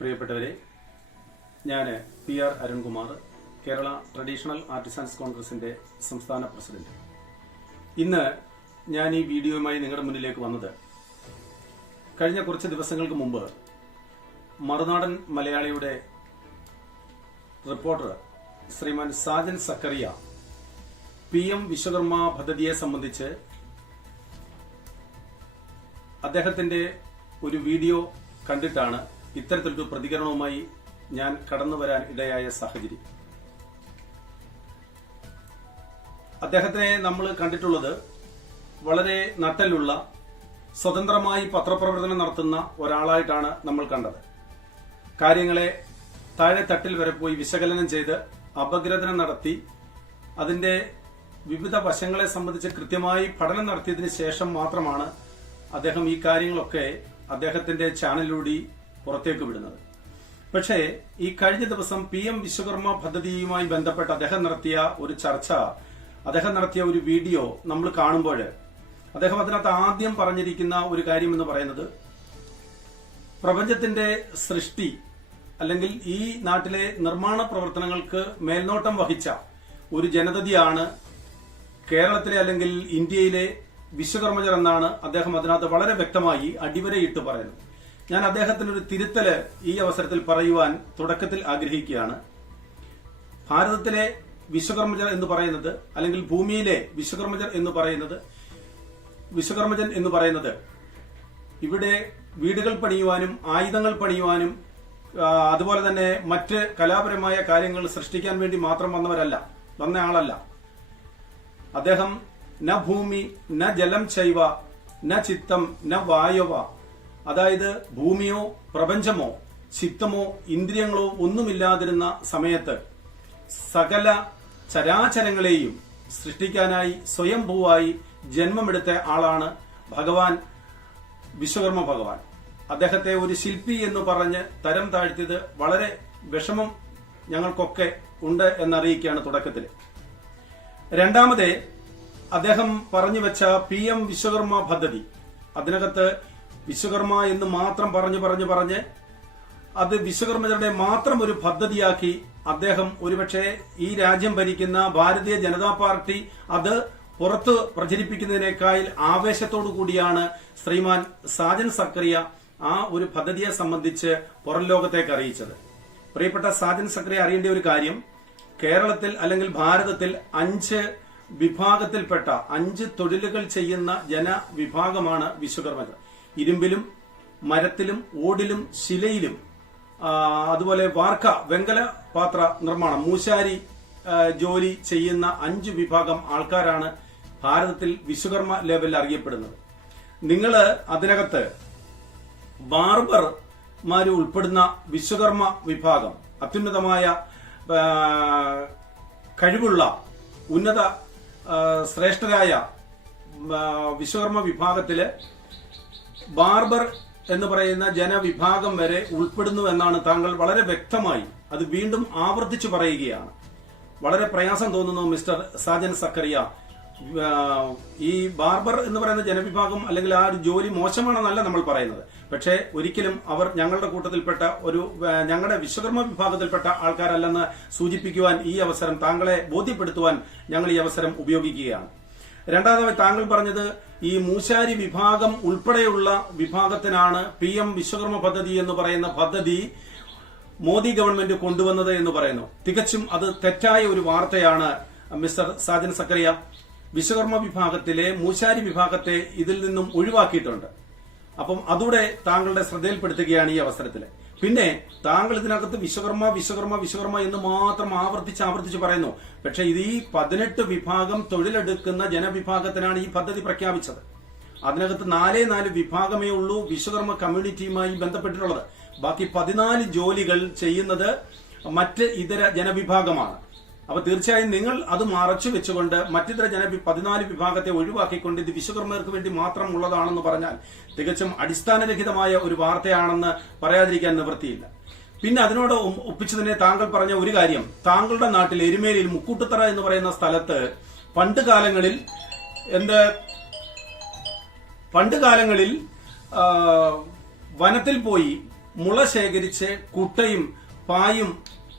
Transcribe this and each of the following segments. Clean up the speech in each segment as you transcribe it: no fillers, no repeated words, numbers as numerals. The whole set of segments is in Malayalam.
പ്രിയപ്പെട്ടവരെ, ഞാൻ PR Arunkumar, Kerala traditional artisans കോൺഗ്രസിന്റെ സംസ്ഥാന പ്രസിഡന്റ്. ഇന്ന് ഞാൻ ഈ വീഡിയോയുമായി നിങ്ങളുടെ മുന്നിലേക്ക് വന്നത്, കഴിഞ്ഞ കുറച്ച് ദിവസങ്ങൾക്ക് മുമ്പ് മറുനാടൻ മലയാളിയുടെ റിപ്പോർട്ടർ ശ്രീമാൻ സാജൻ സക്കറിയ PM വിശ്വകർമ്മ പദ്ധതിയെ സംബന്ധിച്ച് അദ്ദേഹത്തിന്റെ ഒരു വീഡിയോ കണ്ടിട്ടാണ് ഇത്തരത്തിലൊരു പ്രതികരണവുമായി ഞാൻ കടന്നു വരാൻ ഇടയായ സാഹചര്യം. അദ്ദേഹത്തെ നമ്മൾ കണ്ടിട്ടുള്ളത് വളരെ നട്ടലുള്ള, സ്വതന്ത്രമായി പത്രപ്രവർത്തനം നടത്തുന്ന ഒരാളായിട്ടാണ് നമ്മൾ കണ്ടത്. കാര്യങ്ങളെ താഴെ തട്ടിൽ വരെ പോയി വിശകലനം ചെയ്ത് അപഗ്രഥനം നടത്തി അതിന്റെ വിവിധ വശങ്ങളെ സംബന്ധിച്ച് കൃത്യമായി പഠനം നടത്തിയതിനു ശേഷം മാത്രമാണ് അദ്ദേഹം ഈ കാര്യങ്ങളൊക്കെ അദ്ദേഹത്തിന്റെ ചാനലിലൂടെ പുറത്തേക്ക് വിടുന്നത്. പക്ഷേ ഈ കഴിഞ്ഞ ദിവസം PM വിശ്വകർമ്മ പദ്ധതിയുമായി ബന്ധപ്പെട്ട് അദ്ദേഹം നടത്തിയ ഒരു ചർച്ച, അദ്ദേഹം നടത്തിയ ഒരു വീഡിയോ നമ്മൾ കാണുമ്പോൾ അദ്ദേഹം അതിനകത്ത് ആദ്യം പറഞ്ഞിരിക്കുന്ന ഒരു കാര്യം എന്ന് പറയുന്നത്, പ്രപഞ്ചത്തിന്റെ സൃഷ്ടി അല്ലെങ്കിൽ ഈ നാട്ടിലെ നിർമ്മാണ പ്രവർത്തനങ്ങൾക്ക് മേൽനോട്ടം വഹിച്ച ഒരു ജനതയാണ് കേരളത്തിലെ അല്ലെങ്കിൽ ഇന്ത്യയിലെ വിശ്വകർമ്മജർ എന്നാണ് അദ്ദേഹം അതിനകത്ത് വളരെ വ്യക്തമായി അടിവരയിട്ട് പറയുന്നത്. ഞാൻ അദ്ദേഹത്തിനൊരു തിരുത്തല് ഈ അവസരത്തിൽ പറയുവാൻ തുടക്കത്തിൽ ആഗ്രഹിക്കുകയാണ്. ഭാരതത്തിലെ വിശ്വകർമ്മജർ എന്ന് പറയുന്നത്, അല്ലെങ്കിൽ ഭൂമിയിലെ വിശ്വകർമ്മജർ എന്ന് പറയുന്നത്, വിശ്വകർമ്മജൻ എന്ന് പറയുന്നത് ഇവിടെ വീടുകൾ പണിയുവാനും ആയുധങ്ങൾ പണിയുവാനും അതുപോലെ തന്നെ മറ്റ് കലാപരമായ കാര്യങ്ങൾ സൃഷ്ടിക്കാൻ വേണ്ടി മാത്രം വന്ന ആളല്ല. അദ്ദേഹം ന ഭൂമി ന ജലം ചൈവ ന ചിത്തം ന വായവ, അതായത് ഭൂമിയോ പ്രപഞ്ചമോ ചിത്തമോ ഇന്ദ്രിയങ്ങളോ ഒന്നുമില്ലാതിരുന്ന സമയത്ത് സകല ചരാചരങ്ങളെയും സൃഷ്ടിക്കാനായി സ്വയംഭൂവായി ജന്മമെടുത്ത ആളാണ് ഭഗവാൻ വിശ്വകർമ്മ ഭഗവാൻ. അദ്ദേഹത്തെ ഒരു ശില്പി എന്ന് പറഞ്ഞ് തരം താഴ്ത്തിയത് വളരെ വിഷമം ഞങ്ങൾക്കൊക്കെ ഉണ്ട് എന്നറിയിക്കുകയാണ് തുടക്കത്തിൽ. രണ്ടാമത്, അദ്ദേഹം പറഞ്ഞു വെച്ച PM വിശ്വകർമ്മ പദ്ധതി, അതിനകത്ത് വിശ്വകർമ്മ എന്ന് മാത്രം പറഞ്ഞ് അത് വിശ്വകർമ്മജരുടെ മാത്രം ഒരു പദ്ധതിയാക്കി അദ്ദേഹം ഒരുപക്ഷെ ഈ രാജ്യം ഭരിക്കുന്ന ഭാരതീയ ജനതാ പാർട്ടി അത് പുറത്ത് പ്രചരിപ്പിക്കുന്നതിനേക്കാൾ ആവേശത്തോടു കൂടിയാണ് ശ്രീമാൻ സാജൻ സക്കറിയ ആ ഒരു പദ്ധതിയെ സംബന്ധിച്ച് പുറം ലോകത്തേക്ക് അറിയിച്ചത്. പ്രിയപ്പെട്ട സാജൻ സക്കറിയ അറിയേണ്ട ഒരു കാര്യം, കേരളത്തിൽ അല്ലെങ്കിൽ ഭാരതത്തിൽ 5 വിഭാഗത്തിൽപ്പെട്ട 5 തൊഴിലുകൾ ചെയ്യുന്ന ജനവിഭാഗമാണ് വിശ്വകർമ്മജർ. ഇരുമ്പിലും മരത്തിലും ഓടിലും ശിലയിലും അതുപോലെ വാർക്ക വെങ്കല പാത്ര നിർമ്മാണം, മൂശാരി ജോലി ചെയ്യുന്ന 5 വിഭാഗം ആൾക്കാരാണ് ഭാരതത്തിൽ വിശ്വകർമ്മ ലെവലിൽ അറിയപ്പെടുന്നത്. നിങ്ങൾ അതിനകത്ത് ബാർബർമാര് ഉൾപ്പെടുന്ന വിശ്വകർമ്മ വിഭാഗം, അത്യുന്നതമായ കഴിവുള്ള ഉന്നത ശ്രേഷ്ഠരായ വിശ്വകർമ്മ വിഭാഗത്തില് ബാർബർ എന്ന് പറയുന്ന ജനവിഭാഗം വരെ ഉൾപ്പെടുന്നു എന്നാണ് താങ്കൾ വളരെ വ്യക്തമായി അത് വീണ്ടും ആവർത്തിച്ചു പറയുകയാണ്. വളരെ പ്രയാസം തോന്നുന്നു മിസ്റ്റർ സാജൻ സക്കറിയ. ഈ ബാർബർ എന്ന് പറയുന്ന ജനവിഭാഗം അല്ലെങ്കിൽ ആ ഒരു ജോലി മോശമാണെന്നല്ല നമ്മൾ പറയുന്നത്. പക്ഷേ ഒരിക്കലും അവർ ഞങ്ങളുടെ കൂട്ടത്തിൽപ്പെട്ട ഞങ്ങളുടെ വിശ്വകർമ്മ വിഭാഗത്തിൽപ്പെട്ട ആൾക്കാരല്ലെന്ന് സൂചിപ്പിക്കുവാൻ ഈ അവസരം, താങ്കളെ ബോധ്യപ്പെടുത്തുവാൻ ഞങ്ങൾ ഈ അവസരം ഉപയോഗിക്കുകയാണ്. രണ്ടാമതായി താങ്കൾ പറഞ്ഞത്, ഈ മൂശാരി വിഭാഗം ഉൾപ്പെടെയുള്ള വിഭാഗത്തിനാണ് PM വിശ്വകർമ്മ പദ്ധതി എന്ന് പറയുന്ന പദ്ധതി മോദി ഗവൺമെന്റ് കൊണ്ടുവന്നത് എന്ന് പറയുന്നു. തികച്ചും അത് തെറ്റായ ഒരു വാർത്തയാണ് മിസ്റ്റർ സാജൻ സക്കറിയ. വിശ്വകർമ്മ വിഭാഗത്തിലെ മൂശാരി വിഭാഗത്തെ ഇതിൽ നിന്നും ഒഴിവാക്കിയിട്ടുണ്ട്. അപ്പം അതൂടെ താങ്കളുടെ ശ്രദ്ധയിൽപ്പെടുത്തുകയാണ് ഈ അവസരത്തിൽ. പിന്നെ താങ്കൾ ഇതിനകത്ത് വിശ്വകർമ്മ എന്ന് മാത്രം ആവർത്തിച്ച് പറയുന്നു. പക്ഷെ ഇത് ഈ 18 വിഭാഗം തൊഴിലെടുക്കുന്ന ജനവിഭാഗത്തിനാണ് ഈ പദ്ധതി പ്രഖ്യാപിച്ചത്. അതിനകത്ത് 4 വിഭാഗമേ ഉള്ളൂ വിശ്വകർമ്മ കമ്മ്യൂണിറ്റിയുമായി ബന്ധപ്പെട്ടിട്ടുള്ളത്. ബാക്കി 14 ജോലികൾ ചെയ്യുന്നത് മറ്റ് ഇതര ജനവിഭാഗമാണ്. അപ്പൊ തീർച്ചയായും നിങ്ങൾ അത് മറച്ചു വെച്ചുകൊണ്ട് മറ്റിതര 14 വിഭാഗത്തെ ഒഴിവാക്കിക്കൊണ്ട് ഇത് വിശ്വകർമ്മർക്ക് വേണ്ടി മാത്രം ഉള്ളതാണെന്ന് പറഞ്ഞാൽ തികച്ചും അടിസ്ഥാനരഹിതമായ ഒരു വാർത്തയാണെന്ന് പറയാതിരിക്കാൻ നിവൃത്തിയില്ല. പിന്നെ അതിനോട് ഒപ്പിച്ചു തന്നെ താങ്കൾ പറഞ്ഞ ഒരു കാര്യം, താങ്കളുടെ നാട്ടിൽ എരുമേലിയിൽ മുക്കൂട്ടുത്തറ എന്ന് പറയുന്ന സ്ഥലത്ത് പണ്ട് കാലങ്ങളിൽ വനത്തിൽ പോയി മുള ശേഖരിച്ച് കുട്ടയും പായും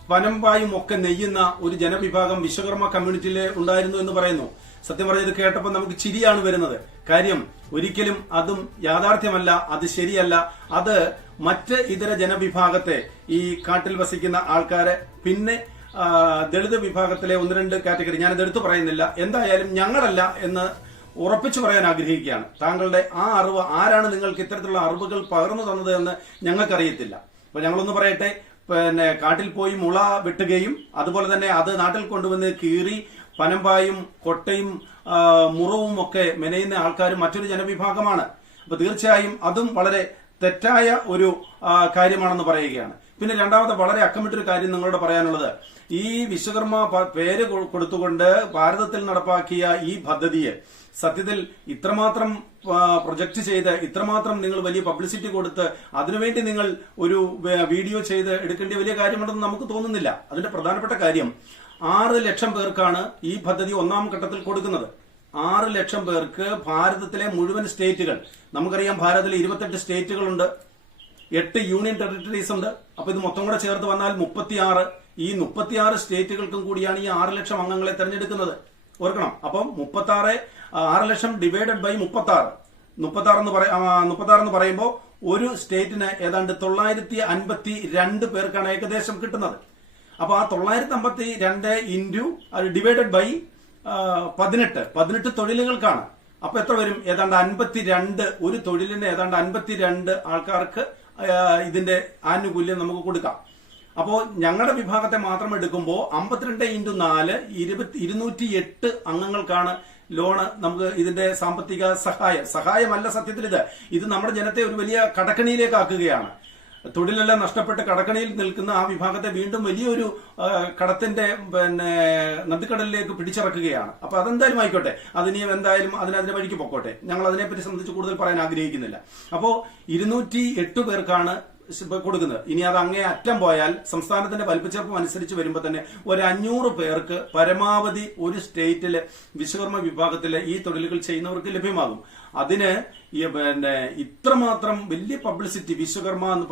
പനമ്പായും ഒക്കെ നെയ്യുന്ന ഒരു ജനവിഭാഗം വിശ്വകർമ്മ കമ്മ്യൂണിറ്റിയിൽ ഉണ്ടായിരുന്നു എന്ന് പറയുന്നു. സത്യം പറഞ്ഞത് കേട്ടപ്പോൾ നമുക്ക് ചിരിയാണ് വരുന്നത്. കാര്യം ഒരിക്കലും അതും യാഥാർത്ഥ്യമല്ല, അത് ശരിയല്ല. അത് മറ്റ് ഇതര ജനവിഭാഗത്തെ, ഈ കാട്ടിൽ വസിക്കുന്ന ആൾക്കാരെ, പിന്നെ ദളിത് വിഭാഗത്തിലെ 1-2 കാറ്റഗറി, ഞാനത് എടുത്തു പറയുന്നില്ല, എന്തായാലും ഞങ്ങളല്ല എന്ന് ഉറപ്പിച്ചു പറയാൻ ആഗ്രഹിക്കുകയാണ്. താങ്കളുടെ ആ അറിവ്, ആരാണ് നിങ്ങൾക്ക് ഇത്തരത്തിലുള്ള അറിവുകൾ പകർന്നു തന്നത് എന്ന് ഞങ്ങൾക്കറിയത്തില്ല. അപ്പൊ ഞങ്ങളൊന്ന് പറയട്ടെ, പിന്നെ കാട്ടിൽ പോയി മുള വെട്ടുകയും അതുപോലെ തന്നെ അത് നാട്ടിൽ കൊണ്ടുവന്ന് കീറി പനമ്പായും കൊട്ടയും മുറവും ഒക്കെ മെനയുന്ന ആൾക്കാരും മറ്റൊരു ജനവിഭാഗമാണ്. അപ്പൊ തീർച്ചയായും അതും വളരെ തെറ്റായ ഒരു കാര്യമാണെന്ന് പറയുകയാണ്. പിന്നെ രണ്ടാമത്തെ വളരെ അക്കമിട്ടൊരു കാര്യം നിങ്ങളോട് പറയാനുള്ളത്, ഈ വിശ്വകർമ്മ പേര് കൊടുത്തുകൊണ്ട് ഭാരതത്തിൽ നടപ്പാക്കിയ ഈ പദ്ധതിയെ സത്യത്തിൽ ഇത്രമാത്രം പ്രൊജക്ട് ചെയ്ത്, ഇത്രമാത്രം നിങ്ങൾ വലിയ പബ്ലിസിറ്റി കൊടുത്ത് അതിനുവേണ്ടി നിങ്ങൾ ഒരു വീഡിയോ ചെയ്ത് എടുക്കേണ്ട വലിയ കാര്യമുണ്ടെന്ന് നമുക്ക് തോന്നുന്നില്ല. അതിന്റെ പ്രധാനപ്പെട്ട കാര്യം 6 ലക്ഷം പേർക്കാണ് ഈ പദ്ധതി ഒന്നാം ഘട്ടത്തിൽ കൊടുക്കുന്നത്. 6 ലക്ഷം പേർക്ക് ഭാരതത്തിലെ മുഴുവൻ സ്റ്റേറ്റുകൾ, നമുക്കറിയാം ഭാരതത്തിലെ 28 സ്റ്റേറ്റുകളുണ്ട്, 8 യൂണിയൻ ടെറിട്ടറീസ് ഉണ്ട്. അപ്പൊ ഇത് മൊത്തം കൂടെ ചേർത്ത് വന്നാൽ 36. ഈ 36 സ്റ്റേറ്റുകൾക്കും കൂടിയാണ് ഈ 6 ലക്ഷം അംഗങ്ങളെ തെരഞ്ഞെടുക്കുന്നത്. ഓർക്കണം. അപ്പം 6 ലക്ഷം ഡിവൈഡഡ് ബൈ 36 എന്ന് പറയുമ്പോൾ ഒരു സ്റ്റേറ്റിന് ഏതാണ്ട് 952 പേർക്കാണ് ഏകദേശം കിട്ടുന്നത്. അപ്പൊ ആ 952 ഇൻറ്റു ഡിവൈഡഡ് ബൈ 18 തൊഴിലുകൾക്കാണ്. അപ്പൊ എത്ര വരും? ഏതാണ്ട് 52, ഒരു തൊഴിലിന് ഏതാണ്ട് 52 ആൾക്കാർക്ക് ഇതിന്റെ ആനുകൂല്യം നമുക്ക് കൊടുക്കാം. അപ്പോ ഞങ്ങളുടെ വിഭാഗത്തെ മാത്രം എടുക്കുമ്പോൾ 52 × 4 208 അംഗങ്ങൾക്കാണ് ലോണ് നമുക്ക് ഇതിന്റെ സാമ്പത്തിക സഹായമല്ല സത്യത്തിൽ ഇത് നമ്മുടെ ജനത്തെ ഒരു വലിയ കടക്കണിയിലേക്ക് ആക്കുകയാണ്. തൊഴിലെല്ലാം നഷ്ടപ്പെട്ട് കടക്കണിയിൽ നിൽക്കുന്ന ആ വിഭാഗത്തെ വീണ്ടും വലിയൊരു കടത്തിന്റെ നദിക്കടലിലേക്ക് പിടിച്ചിറക്കുകയാണ്. അപ്പൊ അതെന്തായാലും ആയിക്കോട്ടെ, അതിനി എന്തായാലും അതിനെ വഴിക്ക് പൊക്കോട്ടെ. ഞങ്ങൾ അതിനെപ്പറ്റി സംബന്ധിച്ച് കൂടുതൽ പറയാൻ ആഗ്രഹിക്കുന്നില്ല. അപ്പോ 208 പേർക്കാണ് കൊടുക്കുന്നത്. ഇനി അത് അങ്ങേ അറ്റം പോയാൽ സംസ്ഥാനത്തിന്റെ വലിപ്പച്ചെറുപ്പം അനുസരിച്ച് വരുമ്പോൾ തന്നെ ഒരു 500 പേർക്ക് പരമാവധി ഒരു സ്റ്റേറ്റില് വിശ്വകർമ്മ വിഭാഗത്തിലെ ഈ തൊഴിലുകൾ ചെയ്യുന്നവർക്ക് ലഭ്യമാകും. അതിന് ഇത്രമാത്രം വലിയ പബ്ലിസിറ്റി വിശ്വകർമ്മ എന്ന്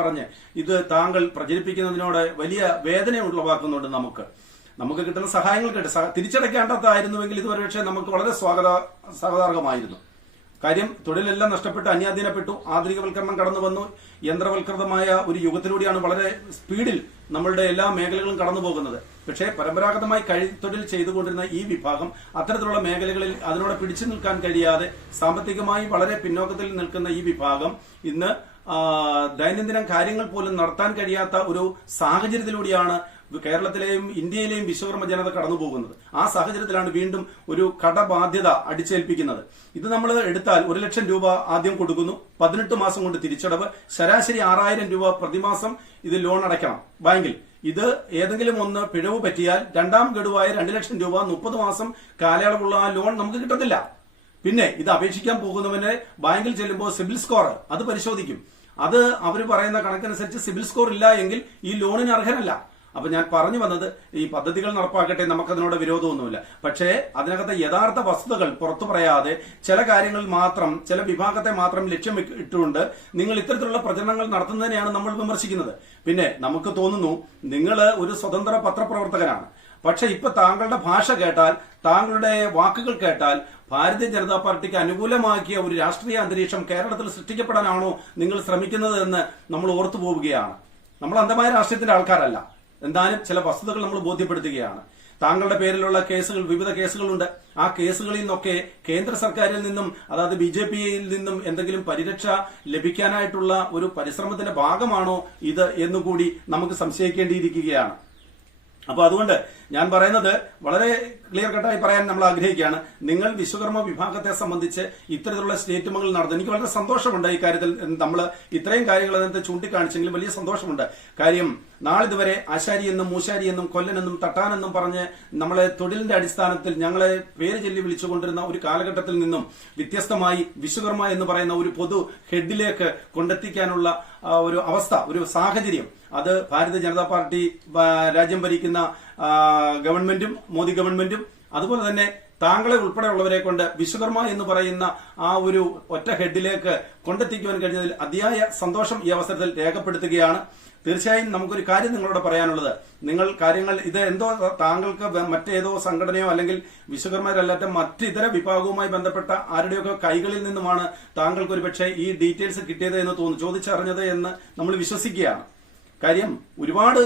പറഞ്ഞ് ഇത് താങ്കൾ പ്രചരിപ്പിക്കുന്നതിനോട് വലിയ വേദന ഉളവാക്കുന്നുണ്ട്. നമുക്ക് കിട്ടുന്ന സഹായങ്ങൾ തിരിച്ചടയ്ക്കേണ്ടതായിരുന്നുവെങ്കിൽ ഇത് പക്ഷേ നമുക്ക് വളരെ സ്വാഗതാർഹമായിരുന്നു. കാര്യം തൊഴിലെല്ലാം നഷ്ടപ്പെട്ട് അന്യാധീനപ്പെട്ടു, ആധുനികവൽക്കരണം കടന്നു വന്നു, യന്ത്രവൽകൃതമായ ഒരു യുഗത്തിലൂടെയാണ് വളരെ സ്പീഡിൽ നമ്മളുടെ എല്ലാ മേഖലകളും കടന്നു പോകുന്നത്. പക്ഷേ പരമ്പരാഗതമായി തൊഴിൽ ചെയ്തുകൊണ്ടിരുന്ന ഈ വിഭാഗം അത്തരത്തിലുള്ള മേഖലകളിൽ അതിനോട് പിടിച്ചു നിൽക്കാൻ കഴിയാതെ സാമ്പത്തികമായി വളരെ പിന്നോക്കത്തിൽ നിൽക്കുന്ന ഈ വിഭാഗം ഇന്ന് ദൈനംദിന കാര്യങ്ങൾ പോലും നടത്താൻ കഴിയാത്ത ഒരു സാഹചര്യത്തിലൂടെയാണ് കേരളത്തിലെയും ഇന്ത്യയിലെയും വിശ്വകർമ്മ ജനത കടന്നു പോകുന്നത്. ആ സാഹചര്യത്തിലാണ് വീണ്ടും ഒരു കടബാധ്യത അടിച്ചേൽപ്പിക്കുന്നത്. ഇത് നമ്മൾ എടുത്താൽ 1 ലക്ഷം രൂപ ആദ്യം കൊടുക്കുന്നു, 18 മാസം കൊണ്ട് തിരിച്ചടവ്, ശരാശരി 6000 രൂപ പ്രതിമാസം ഇത് ലോൺ അടയ്ക്കണം ബാങ്കിൽ. ഇത് ഏതെങ്കിലും ഒന്ന് പിഴവ് പറ്റിയാൽ രണ്ടാം ഗഡുവായ 2 ലക്ഷം രൂപ 30 മാസം കാലയളവുള്ള ആ ലോൺ നമുക്ക് കിട്ടത്തില്ല. പിന്നെ ഇത് അപേക്ഷിക്കാൻ പോകുന്നവന് ബാങ്കിൽ ചെല്ലുമ്പോൾ സിബിൽ സ്കോർ അത് പരിശോധിക്കും. അത് അവർ പറയുന്ന കണക്കനുസരിച്ച് സിബിൽ സ്കോർ ഇല്ല എങ്കിൽ ഈ ലോണിന് അർഹനല്ല. അപ്പൊ ഞാൻ പറഞ്ഞു വന്നത്, ഈ പദ്ധതികൾ നടപ്പാക്കട്ടെ, നമുക്കതിനോട് വിരോധമൊന്നുമില്ല. പക്ഷേ അതിനകത്തെ യഥാർത്ഥ വസ്തുതകൾ പുറത്തു പറയാതെ ചില കാര്യങ്ങളിൽ മാത്രം, ചില വിഭാഗത്തെ മാത്രം ലക്ഷ്യം ഇട്ടുകൊണ്ട് നിങ്ങൾ ഇത്തരത്തിലുള്ള പ്രചരണങ്ങൾ നടത്തുന്നതിനെയാണ് നമ്മൾ വിമർശിക്കുന്നത്. പിന്നെ നമുക്ക് തോന്നുന്നു നിങ്ങൾ ഒരു സ്വതന്ത്ര പത്രപ്രവർത്തകനാണ്. പക്ഷെ ഇപ്പൊ താങ്കളുടെ ഭാഷ കേട്ടാൽ, താങ്കളുടെ വാക്കുകൾ കേട്ടാൽ ഭാരതീയ ജനതാ പാർട്ടിക്ക് അനുകൂലമാക്കിയ ഒരു രാഷ്ട്രീയ അന്തരീക്ഷം കേരളത്തിൽ സൃഷ്ടിക്കപ്പെടാനാണോ നിങ്ങൾ ശ്രമിക്കുന്നത് എന്ന് നമ്മൾ ഓർത്തു പോവുകയാണ്. നമ്മൾ അന്ധമായ രാഷ്ട്രീയത്തിന്റെ ആൾക്കാരല്ല. എന്തായാലും ചില വസ്തുതകൾ നമ്മൾ ബോധ്യപ്പെടുത്തുകയാണ്. താങ്കളുടെ പേരിലുള്ള കേസുകൾ, വിവിധ കേസുകളുണ്ട്. ആ കേസുകളിൽ നിന്നൊക്കെ കേന്ദ്ര സർക്കാരിൽ നിന്നും, അതായത് BJPയിൽ നിന്നും എന്തെങ്കിലും പരിരക്ഷ ലഭിക്കാനായിട്ടുള്ള ഒരു പരിശ്രമത്തിന്റെ ഭാഗമാണോ ഇത് എന്നുകൂടി നമുക്ക് സംശയിക്കേണ്ടിയിരിക്കുകയാണ്. അപ്പൊ അതുകൊണ്ട് ഞാൻ പറയുന്നത് വളരെ ക്ലിയർ കട്ടായി പറയാൻ നമ്മൾ ആഗ്രഹിക്കുകയാണ്. നിങ്ങൾ വിശ്വകർമ്മ വിഭാഗത്തെ സംബന്ധിച്ച് ഇത്തരത്തിലുള്ള സ്റ്റേറ്റ്മെന്റുകൾ നടന്നു. എനിക്ക് വളരെ സന്തോഷമുണ്ട് ഈ കാര്യത്തിൽ. നമ്മൾ ഇത്രയും കാര്യങ്ങൾ അതിനകത്ത് ചൂണ്ടിക്കാണിച്ചെങ്കിലും വലിയ സന്തോഷമുണ്ട്. കാര്യം നാളിതുവരെ ആശാരി എന്നും മൂശാരി എന്നും കൊല്ലനെന്നും തട്ടാനെന്നും പറഞ്ഞ് നമ്മളെ തൊഴിലിന്റെ അടിസ്ഥാനത്തിൽ ഞങ്ങളെ പേര് ചൊല്ലി വിളിച്ചുകൊണ്ടിരുന്ന ഒരു കാലഘട്ടത്തിൽ നിന്നും വ്യത്യസ്തമായി വിശ്വകർമ്മ എന്ന് പറയുന്ന ഒരു പൊതു ഹെഡിലേക്ക് കൊണ്ടെത്തിക്കാനുള്ള ഒരു അവസ്ഥ, ഒരു സാഹചര്യം, അത് ഭാരതീയ ജനതാ പാർട്ടി രാജ്യം ഭരിക്കുന്ന ഗവൺമെന്റും മോദി ഗവൺമെന്റും അതുപോലെ തന്നെ താങ്കളെ ഉൾപ്പെടെയുള്ളവരെ കൊണ്ട് വിശ്വകർമ്മ എന്ന് പറയുന്ന ആ ഒരു ഒറ്റ ഹെഡിലേക്ക് കൊണ്ടെത്തിക്കുവാൻ കഴിഞ്ഞതിൽ അതിയായ സന്തോഷം ഈ അവസരത്തിൽ രേഖപ്പെടുത്തുകയാണ്. തീർച്ചയായും നമുക്കൊരു കാര്യം നിങ്ങളോട് പറയാനുള്ളത്, നിങ്ങൾ കാര്യങ്ങൾ ഇത് എന്തോ താങ്കൾക്ക് മറ്റേതോ സംഘടനയോ അല്ലെങ്കിൽ വിശ്വകർമ്മരല്ലാത്ത മറ്റിതര വിഭാഗവുമായി ബന്ധപ്പെട്ട ആരുടെയൊക്കെ കൈകളിൽ നിന്നുമാണ് താങ്കൾക്ക് ഒരു പക്ഷേ ഈ ഡീറ്റെയിൽസ് കിട്ടിയത് എന്ന് തോന്നുന്നു, ചോദിച്ചറിഞ്ഞത് എന്ന് നമ്മൾ വിശ്വസിക്കുകയാണ്. കാര്യം ഒരുപാട്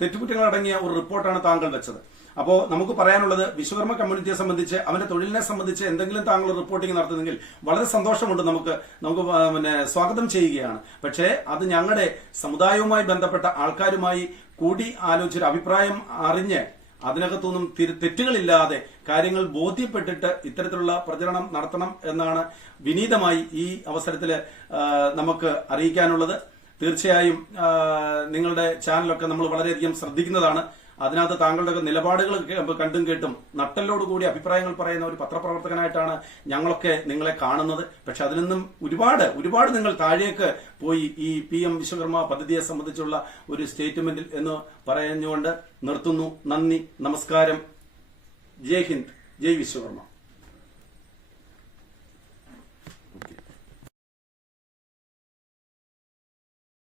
തെറ്റുകുറ്റങ്ങൾ അടങ്ങിയ ഒരു റിപ്പോർട്ടാണ് താങ്കൾ വെച്ചത്. അപ്പോ നമുക്ക് പറയാനുള്ളത്, വിശ്വകർമ്മ കമ്മ്യൂണിറ്റിയെ സംബന്ധിച്ച് അവന്റെ തൊഴിലിനെ സംബന്ധിച്ച് എന്തെങ്കിലും താങ്കൾ റിപ്പോർട്ടിംഗ് നടത്തുന്നെങ്കിൽ വളരെ സന്തോഷമുണ്ട്, നമുക്ക് സ്വാഗതം ചെയ്യുകയാണ്. പക്ഷേ അത് ഞങ്ങളുടെ സമുദായവുമായി ബന്ധപ്പെട്ട ആൾക്കാരുമായി കൂടി ആലോചിച്ചൊരു അഭിപ്രായം അറിഞ്ഞ് അതിനകത്തൊന്നും തെറ്റുകളില്ലാതെ കാര്യങ്ങൾ ബോധ്യപ്പെട്ടിട്ട് ഇത്തരത്തിലുള്ള പ്രചരണം നടത്തണം എന്നാണ് വിനീതമായി ഈ അവസരത്തിൽ നമുക്ക് അറിയിക്കാനുള്ളത്. തീർച്ചയായും നിങ്ങളുടെ ചാനലൊക്കെ നമ്മൾ വളരെയധികം ശ്രദ്ധിക്കുന്നതാണ്. അതിനകത്ത് താങ്കളുടെ നിലപാടുകൾ കണ്ടും കേട്ടും നട്ടലോടുകൂടി അഭിപ്രായങ്ങൾ പറയുന്ന ഒരു പത്രപ്രവർത്തകനായിട്ടാണ് ഞങ്ങളൊക്കെ നിങ്ങളെ കാണുന്നത്. പക്ഷെ അതിൽ നിന്നും ഒരുപാട് നിങ്ങൾ താഴേക്ക് പോയി ഈ PM വിശ്വകർമ്മ പദ്ധതിയെ സംബന്ധിച്ചുള്ള ഒരു സ്റ്റേറ്റ്മെന്റിൽ എന്ന് പറഞ്ഞുകൊണ്ട് നിർത്തുന്നു. നന്ദി, നമസ്കാരം, ജയ് ഹിന്ദ്, ജയ് വിശ്വകർമ്മ.